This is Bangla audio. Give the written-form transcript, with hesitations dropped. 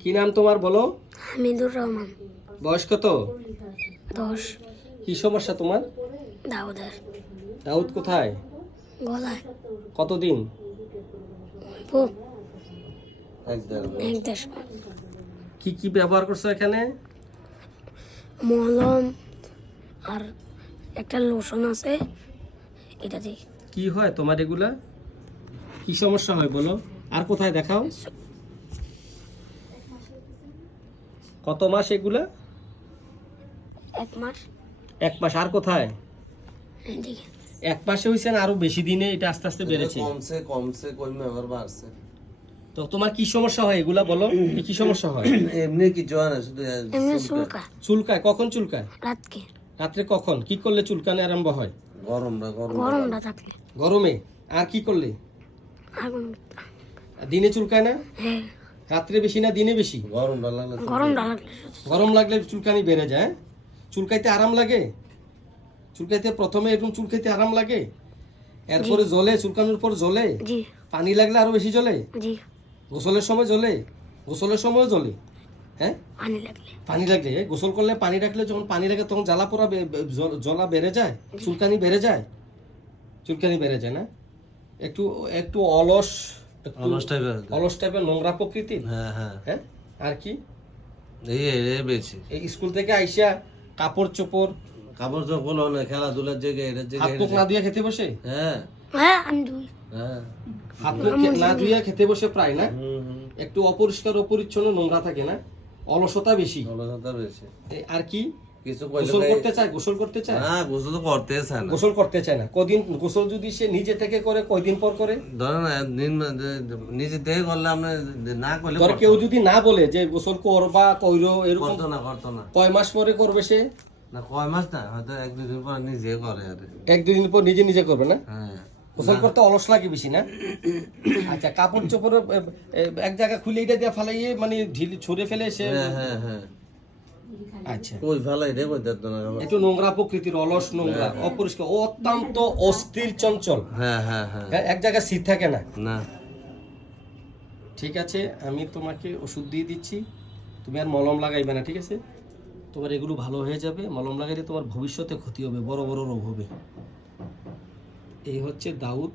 কি নাম তোমার বলো? হামিদুর রহমান। বয়স কত? 10। কি সমস্যা তোমার? দাউদের দাউদ কোথায়? গলায়। কতদিন? বুক। এক দেড় মাস। 1-1.5 মাস। কি কি ব্যবহার করছো এখানে? মলম আর একটা লোশন আছে, এটা দিয়ে। কি হয় তোমার এগুলা? কি সমস্যা হয় বলো? আর কোথায় দেখাও? কত মাস এগুলা? 1 মাস। 1 মাস। আর কোথায়? এদিকে। 1 মাসে হয়েছে না আরো বেশি দিনে এটা আস্তে আস্তে বেড়েছে? কমছে কমে আবার বাড়ছে। তো তোমার কি সমস্যা হয় এগুলা বলো? কি সমস্যা হয়? এমনি কিছু হয় না, শুধু এমনি চুলকা। চুলকায়? কখন চুলকায়? রাতকে। রাত্রে কখন? কি করলে চুলকানো আরম্ভ হয়? গরমটা থাকলে। গরমে? আর কি করলে? আগুন। দিনে চুলকায় না? হ্যাঁ। রাত্রে বেশি না দিনে বেশি? গরমটা লাগলে। গরম লাগলে চুলকানি বেড়ে যায়? চুলকাইতে আরাম লাগে? চুলকাইতে প্রথমে এরকম চুলকাইতে আরাম লাগে, এরপরে জ্বলে, চুলকানোর পর জ্বলে? জি। পানি লাগলে আরো বেশি জ্বলে? জি। গোসলের সময় জ্বলে? গোসলের সময় জ্বলে? হ্যাঁ, পানি লাগলে। পানি লাগলে? গোসল করলে পানি রাখলে যখন পানি লাগে তখন জ্বালা পোড়া জ্বলা বেড়ে যায়, চুলকানি বেড়ে যায়? চুলকানি বেড়ে যায় না? একটু একটু অলস অলস টাইপের নোংরা প্রকৃতির? হ্যাঁ হ্যাঁ। হ্যাঁ। আর কি? এই বেশি এই স্কুল থেকে আইসা কাপড় চোপড় কাপড় চোপড় না, খেলাধুলার জায়গায় এটার হাত মুখ জায়গায়। না ধুয়ে খেতে বসে? হ্যাঁ হ্যাঁ, আমি দুই। হ্যাঁ। হাত মুখ না ধুয়ে খেতে বসে প্রায় না? হুম। একটু অপরিষ্কার অপরিচ্ছন্ন নোংরা থাকে না? অলসতা বেশি? অলসতা বেশি। আর কি? কিছু গোসল করতে চায়? গোসল করতে চায় না, গোসল তো করতে চায় না। গোসল করতে চায় না। কদিন গোসল যদি সে নিজে থেকে করে, কয়দিন পর করে? ধরেন নিজে থেকে করলে আপনি না করলে ধর কেউ যদি না বলে যে গোসল করবা কইরো, এরকম করতো না। কয় মাস পরে করবে সে? না, কয় মাস না, হয়তো 1-2 দিন পর নিজে করে আর কি। 1-2 দিন পর নিজে নিজে করবে না? হ্যাঁ। গোসল করতে অলস লাগে বেশি না? আচ্ছা, কাপড় চোপড় এক জায়গা খুলে এটা দিয়ে ফালাইয়ে মানে ঢিল ছুঁড়ে ফেলে সে? হ্যাঁ। আচ্ছা, কই ফেলাই রে কই দেখতো না। একটু নোংরা প্রকৃতির, অলস, নোংরা, অপরিষ্কার, অত্যন্ত অস্থির, চঞ্চল। হ্যাঁ। হ্যাঁ, এক জায়গায় স্থির থাকে না। না। ঠিক আছে, আমি তোমাকে ওষুধ দিয়ে দিচ্ছি, তুমি আর মলম লাগাইবে না, ঠিক আছে? তোমার এগুলো ভালো হয়ে যাবে। মলম লাগাইলে তোমার ভবিষ্যতে ক্ষতি হবে, বড় বড় রোগ হবে। এই হচ্ছে দাউদ।